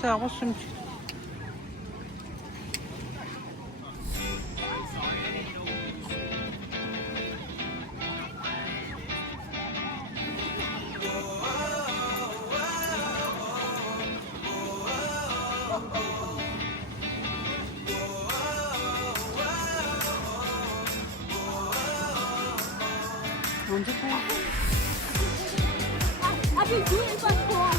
잡았으면. 언제 또? 아직 눈이 빠져.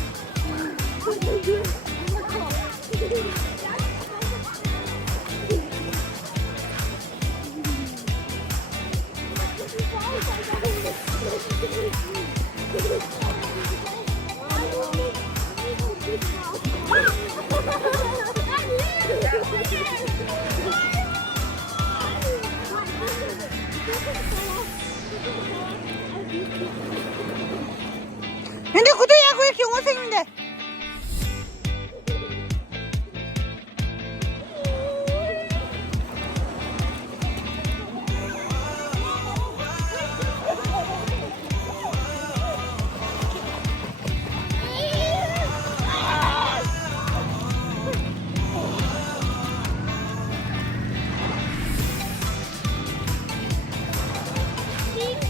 근데 구두야 왜 이렇게 원생인데?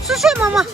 수수해 마마.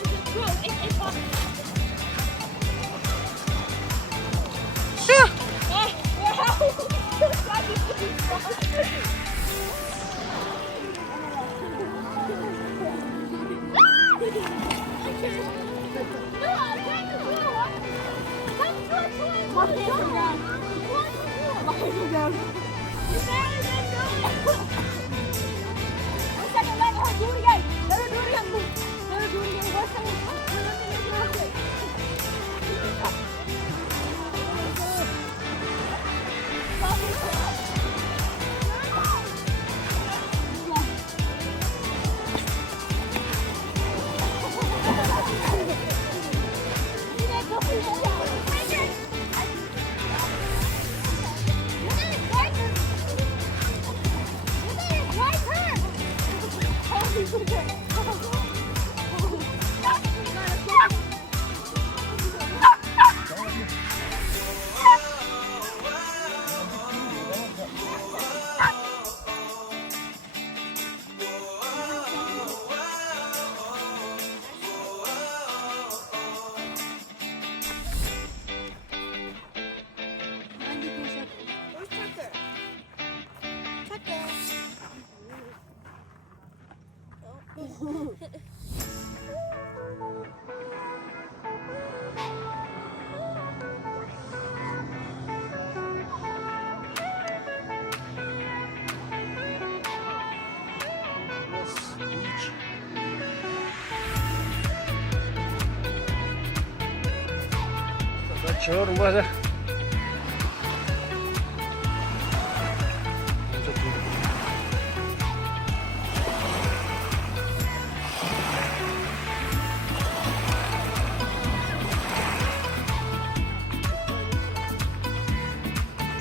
Sure, was it?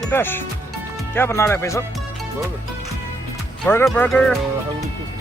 Dash, क्या बना रहे भाई साहब? Burger. Burger How would you cook it?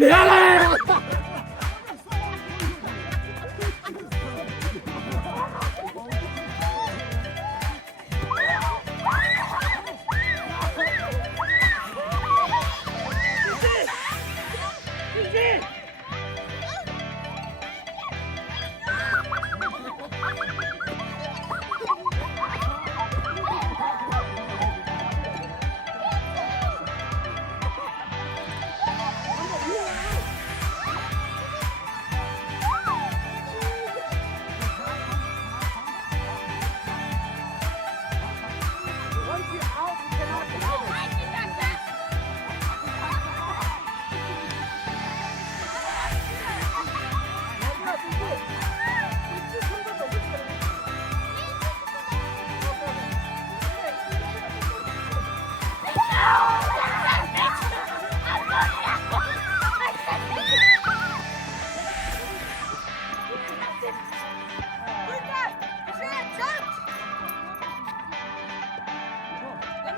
Let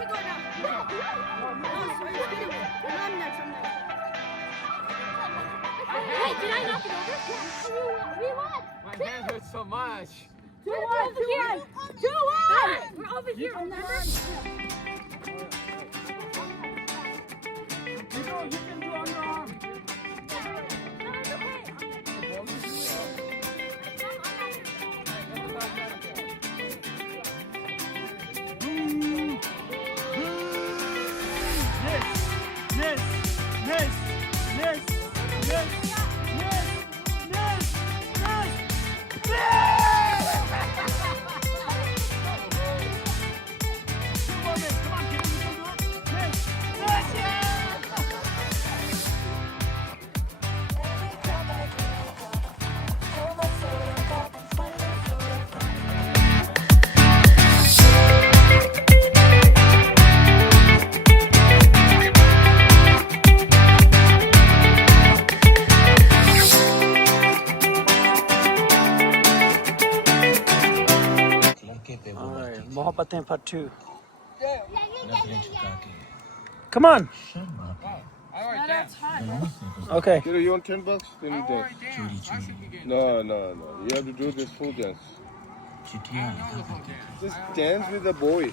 me go now. No, are you kidding me? No, I'm next. Hey, did I knock it over? Yeah. We won. My hand hurts so much. 2-1. 2-1. We're over here, remember? You know, you can do underarm. Mohabbatein part 2. Come on. I already danced. Okay. Kiddo, you want $10? Let me I dance. already danced. I should be getting No. You have to do this full dance. I know the whole dance. Just dance with the boy.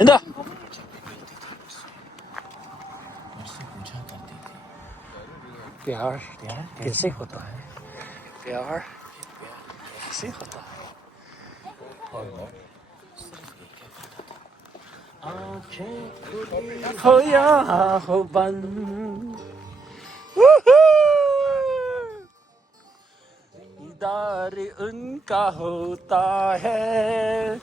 इंदा प्यार कैसे होता है प्यार कैसे होता है हो या हो बंद दीदार उनका होता है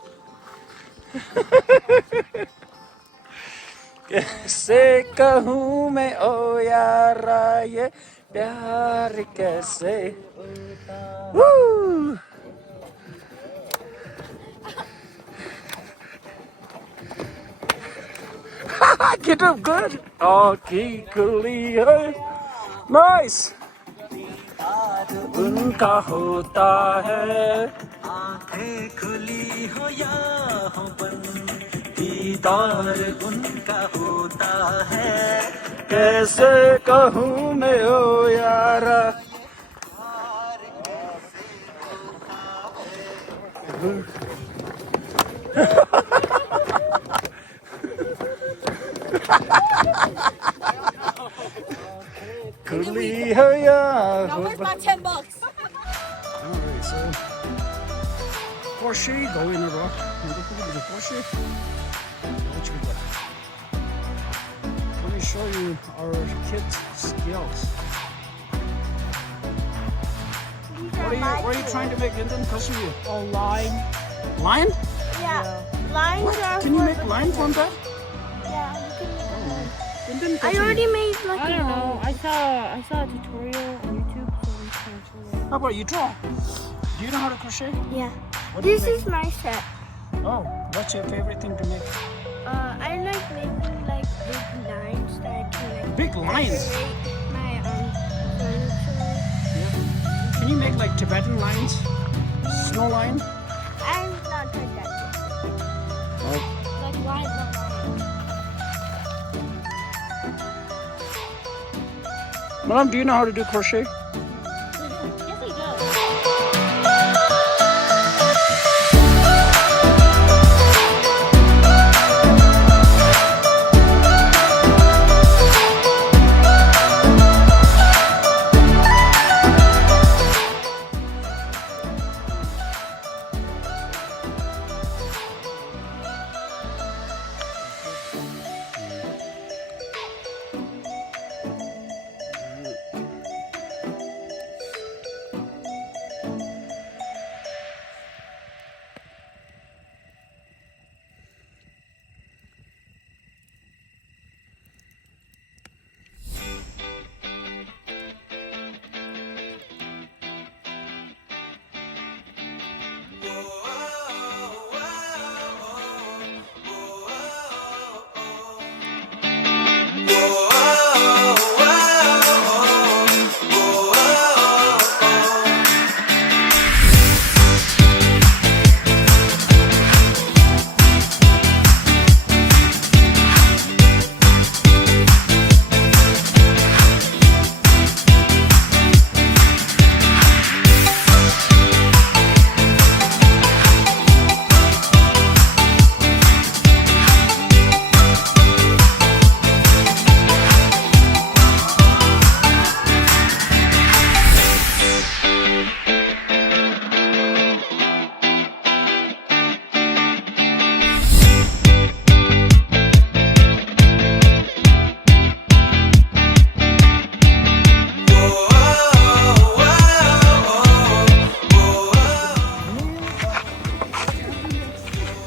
कैसे कहूँ मैं ओ यारा ये प्यार कैसे Woo! Get up good. Oh, की कुली है. Nice. उनका होता है आंखें खुली हो या हो बंद दीदार उनका होता है कैसे कहूँ मैं ओ यारा खुली हो या Now, हो where's बंद. my $10? Alright, so Porsche, go in a rock. Porsche. What you got? Let me show you our kids' skills. What are you trying to make, Indian? Kashmir? Oh, line. Lion? Yeah. Lines What? are Can you for make the lion from that? Yeah, you can make a line. Indian I Kashmir. already made like I a don't line. know. I saw a tutorial on YouTube, so we can How about you draw? Do you know how to crochet? Yeah. What do you This make? is my set. Oh, what's your favorite thing to make? I like making like big lines that I can like Big lines. decorate my furniture. Yeah. Can you make like Tibetan lines? Snow line? I'm not like that yet. Oh. Like lines, not lines. Madam, do you know how to do crochet? Yes, he does.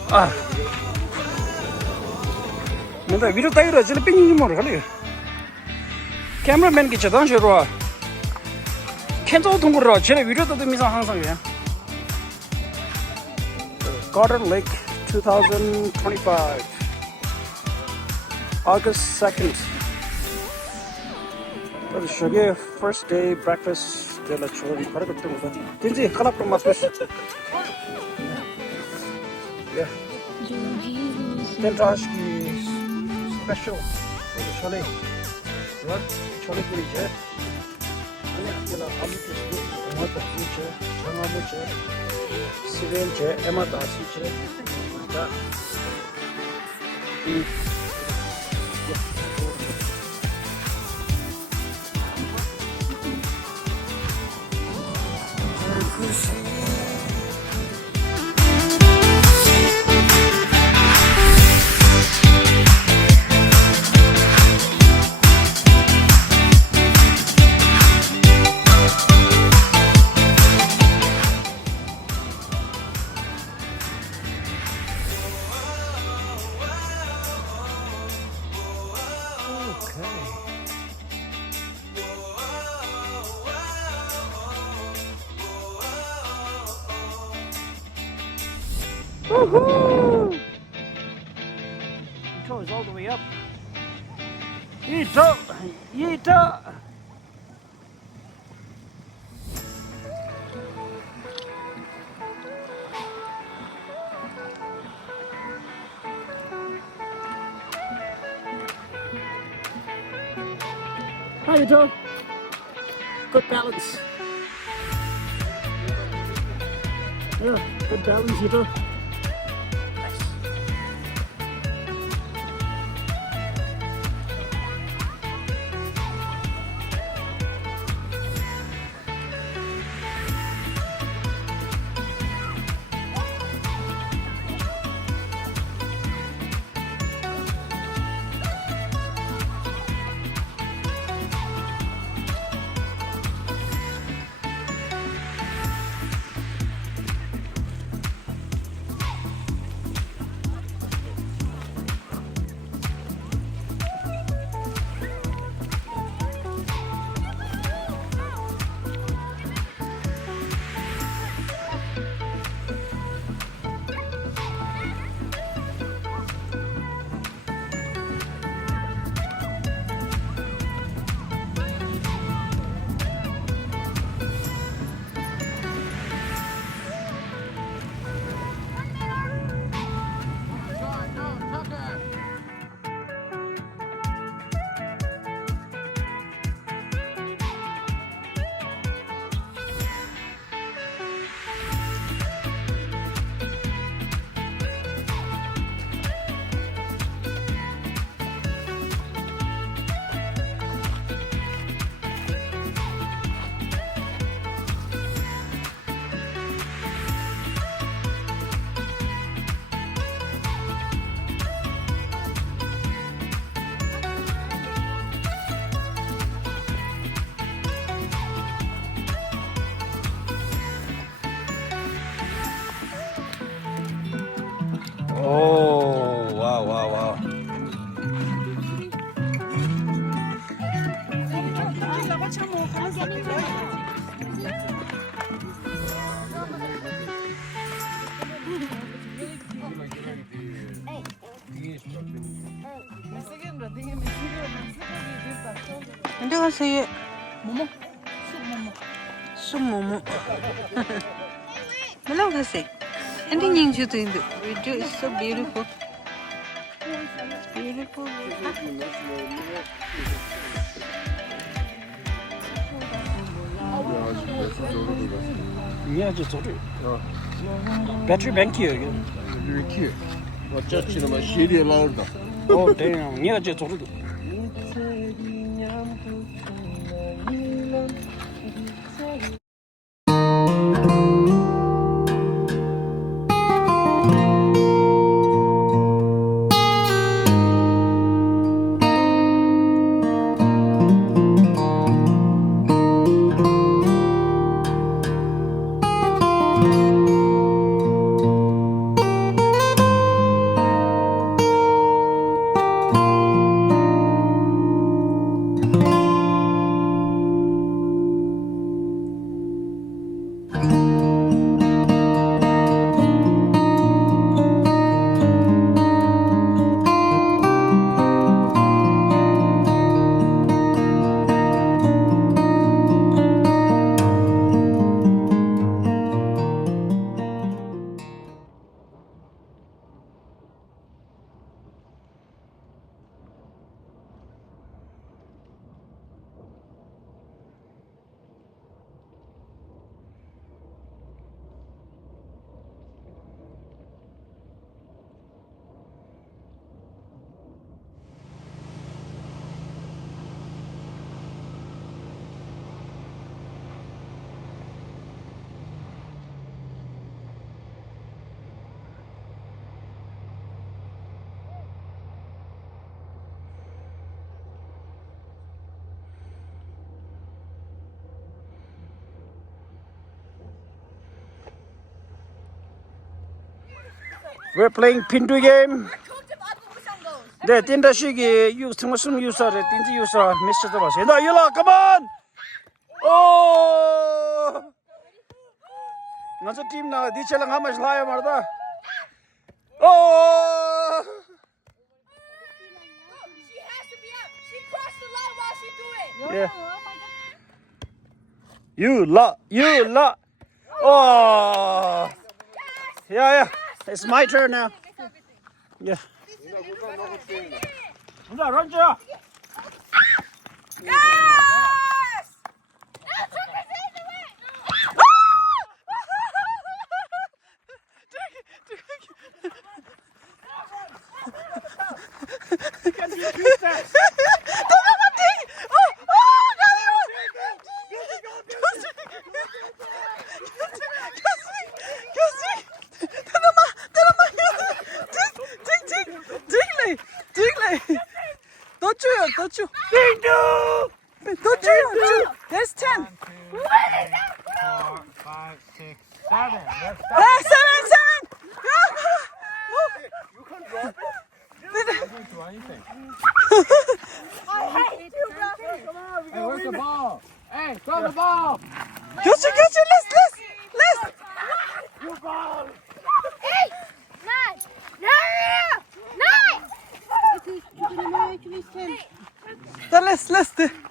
아, 근데 위로 따위로 지금 빙이 뭐를 하려. 카메라맨 기차 단시로 캔도 통으로 제가 위로 떠드면서 항상 해. Cartar Lake 2025 August 2nd. तो शगे first day breakfast de la chori para करते हैं किंजी खाना पर मत बस yeah Cartar की special chole right chole पूरी है अने अकेला आलू के सूप मत पूछे चना मुझे सिवेल है एमा दासी है ता Woohoo! The toe is all the way up. Yeeta! Yeeta! Hi, Yeeta. Good balance. Yeah, good balance, Yeeta. Oh, wow. 언제 가세요? 모모. 쑥 모모. Hello, Gussie. And then you do it. It's so beautiful. It's beautiful. Niye acı soruyor? Battery bank yiyor. 이렇게 어쩌지는 실이 나온다. Oh damn. Niye acı soruyor? We're playing Pindu game. 네, 뛴다 시기 승무승 유사래 뛴지 유사 메시지 봐서. 나 일로 come on. 오! 나저 팀 나 디체랑 한 마시 라야 말다. 오! She has to be up. She crossed the line while she do it. 예. You 어. Yeah. It's my turn now. Yeah. 자, 런처. Yes! 더 줘. 더 줘요. There's 10. 4, 5, 6, 7. Let's stop. Seven. You can drop it. I don't do anything. Hey, where's the ball? Hey, throw the ball. Get you. Let's. You ball. 8, 9, 9. Let's.